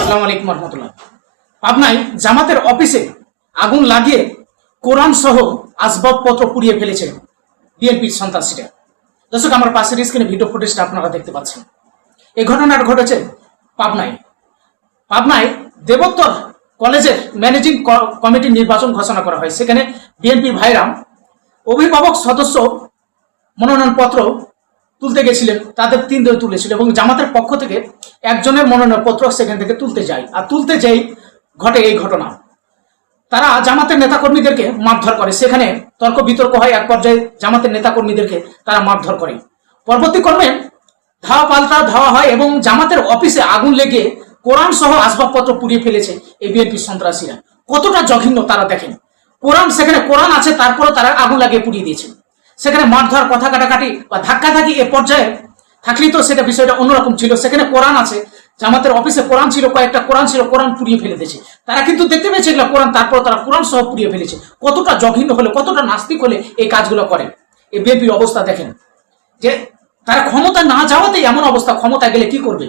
আসসালামু জামাতের অফিসে আগুন লাগিয়ে কোরআন সহ আসবাবপত্র পুড়িয়ে ফেলেছে বিএনপির সন্ত্রাসীরা। দর্শক, আমার পাশের স্ক্রিনে ভিডিও ফুটেজটা আপনারা দেখতে পাচ্ছেন। এই ঘটনাটা ঘটেছে পাবনায়। পাবনায় দেবোত্তর কলেজের ম্যানেজিং কমিটির নির্বাচন ঘোষণা করা হয়। সেখানে বিএনপি ভাইরাম অভিভাবক সদস্য মনোনয়নপত্র তুলতে গেছিলেন, তাদের তিন জন তুলেছিল এবং জামাতের পক্ষ থেকে একজনের মনোনয়নপত্র সেখান থেকে তুলতে যায়। আর তুলতে যেই ঘটে এই ঘটনা। তারা জামাতের নেতাকর্মীদেরকে মারধর করে। সেখানে তর্ক বিতর্ক হয়, এক পর্যায়ে জামাতের নেতাকর্মীদেরকে তারা মারধর করে। পরবর্তী ক্রমে ধাওয়া পাল্টা ধাওয়া হয় এবং জামাতের অফিসে আগুন লেগে কোরআন সহ আসবাবপত্র পুড়িয়ে ফেলেছে এই বিএনপি সন্ত্রাসীরা। কতটা জঘন্য তারা দেখেন। কোরআন, সেখানে কোরআন আছে তারপরে তারা আগুন লাগিয়ে পুড়িয়ে দিয়েছে। সেখানে মারধর কথা কাটাকাটি বা ধাক্কাধাক্কি এ পর্যায়ে থাকলেই তো সেটা বিষয়টা অন্যরকম ছিল। সেখানে কোরআন আছে, জামাতের অফিসে কোরআন ছিল, কয়েকটা কোরআন ছিল, কোরআন পুড়িয়ে ফেলে দিয়েছে। তারা কিন্তু দেখতে পেয়েছে এগুলো কোরআন, তারপর তারা কোরআন সহ পুড়িয়ে ফেলেছে। কতটা জঘন্য হলে, কতটা নাস্তিক হলে এই কাজগুলো করে। এই বিএনপির অবস্থা দেখেন, যে তারা ক্ষমতা না যাওয়াতেই এমন অবস্থা, ক্ষমতায় গেলে কি করবে?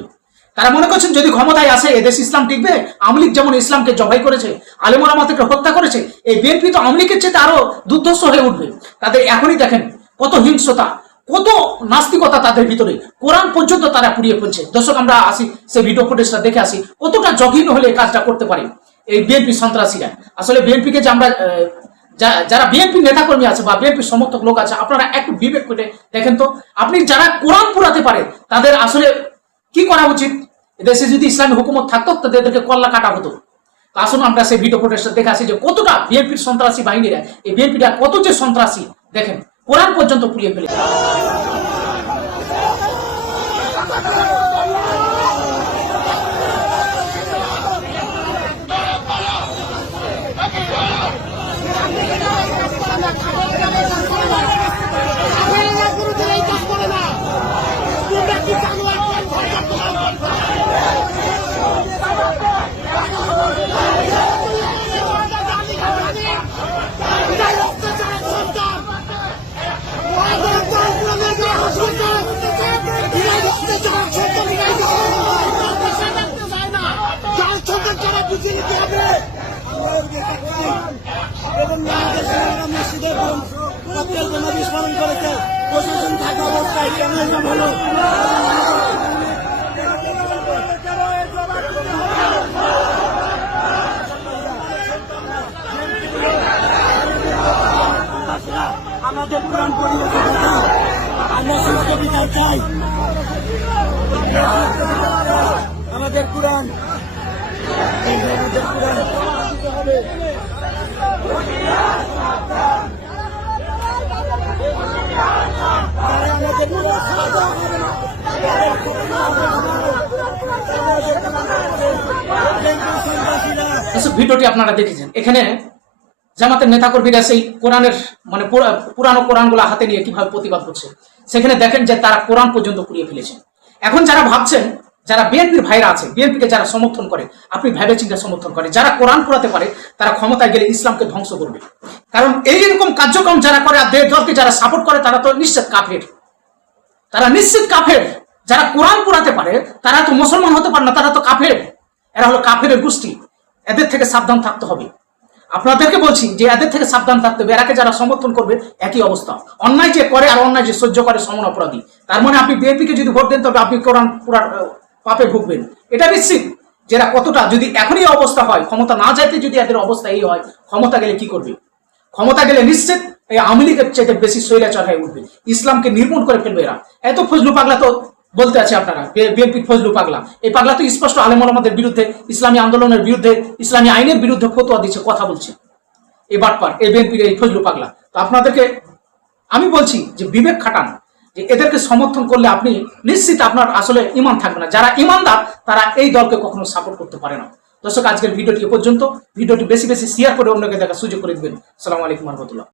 তারা মনে করছেন যদি ক্ষমতায় আসে, এদেশ ইসলাম টিকবে, আওয়ামী লীগ যেমন ইসলামকে জবাই করেছে আলেমরা আমাদেরকে হত্যা করেছে, এই বিএনপি তো আওয়ামী লীগের চেয়ে আরও দুর্ধর্ষ হয়ে উঠবে। তাদের এখনই দেখেন কত হিংসতা কত নাস্তিকতা তাদের ভিতরে। কোরআন পর্যন্ত তারা পুড়িয়ে ফেলছে। দর্শক, আমরা আসি সেই ভিডিও ফুটেজটা দেখে আসি, কতটা জঘন্য হলে কাজটা করতে পারে এই বিএনপি সন্ত্রাসীরা। আসলে বিএনপিকে যে আমরা যারা বিএনপি নেতাকর্মী আছে বা বিএনপি সমর্থক লোক আছে, আপনারা একটু বিবেক করে দেখেন তো। আপনি যারা কোরআন পুরাতে পারে, তাদের আসলে কি করা উচিত? দেশে যদি ইসলামী হুকুমত থাকতো তাদেরকে কল্লা কাটা হতো। আসুন আমরা সেই ভিডিও ফুটেজটা দেখে আসি যে কতটা বিএনপির সন্ত্রাসী বাহিনীরা, এই বিএনপিটা কত যে সন্ত্রাসী, দেখেন, কোরআন পর্যন্ত পুড়িয়ে ফেলে আপনারা গুরুদের এই কাজ করে না তোমরা কি চালু আছেন সরকার তোমার বুঝিয়ে নিতে হবে এবং বাংলাদেশের মসজিদের ককটেল বোমা বিস্ফোরণ করেছে প্রশাসন থাকা অবস্থায় কেন এসব হলো আমাদের কোরআন পরিবেশ আমরা সুস্থ বিচার চাই আমাদের কোরআন আমাদের কোরআন দিতে হবে আমাদের কোরআন সন্ত্রাসীরা ভিডিওটি আপনারা দেখেছেন। এখানে জামাতের নেতাকর্মীরা সেই কোরআনের মানে পুরা- পুরানো কোরআনগুলো হাতে নিয়ে কীভাবে প্রতিবাদ করছে, সেখানে দেখেন যে তারা কোরআন পর্যন্ত পুড়িয়ে ফেলেছে। এখন যারা ভাবছেন, যারা বিএনপির ভাইরা আছে, বিএনপিকে যারা সমর্থন করে, আপনি ভেবে চিন্তা সমর্থন করে, যারা কোরআন পুরাতে পারে, তারা ক্ষমতায় গেলে ইসলামকে ধ্বংস করবে। কারণ এইরকম কার্যক্রম যারা করে আর দেশ দলকে যারা সাপোর্ট করে, তারা তো নিশ্চিত কাফের। তারা নিশ্চিত কাফের। যারা কোরআন পড়াতে পারে, তারা তো মুসলমান হতে পারে না, তারা তো কাফের। এরা হলো কাফের গোষ্ঠী। এদের থেকে সাবধান থাকতে হবে। আপনাদেরকে বলছি যে এদের থেকে সাবধান থাকতে হবে। এরাকে যারা সমর্থন করবে? একই অবস্থা। অন্যায় যে করে আর অন্যায় যে সহ্য করে সমান অপরাধী। তার মানে আপনি বিএনপিকে যদি ভোট দেন, তবে আপনি কোরআন পুরা পাপে ভুগবেন। এটা নিশ্চিত যেটা কতটা, যদি এখনই অবস্থা হয়, ক্ষমতা না যাইতে যদি এদের অবস্থা এই হয়, ক্ষমতা গেলে কি করবে? ক্ষমতা গেলে নিশ্চিত এই আওয়ামী লীগের চাইতে বেশি স্বৈরাচার হয়ে উঠবে। ইসলামকে নির্মূল করে ফেলবে এরা। এত ফজলু পাগলা তো বলতে আছে আপনারা বিএনপি ফজলু পাগলা। এই পাগলা তো স্পষ্ট আলেম আমাদের বিরুদ্ধে, ইসলামী আন্দোলনের বিরুদ্ধে, ইসলামী আইনের বিরুদ্ধে ফতোয়া দিচ্ছে, কথা বলছে। এই বাটপার, এই বিএনপির এই ফজলু পাগলা। তো আপনাদেরকে আমি বলছি যে বিবেক খাটান, যে এদেরকে সমর্থন করলে আপনি নিশ্চিত আপনার আসলে ইমান থাকবে না। যারা ইমানদার, তারা এই দলকে কখনো সাপোর্ট করতে পারে না। দর্শক, আজকের ভিডিওটি পর্যন্ত। ভিডিওটি বেশি বেশি শেয়ার করে অন্যকে দেখার সুযোগ করে দিবেন। সালামু আলাইকুম রহমতুল্লাহ।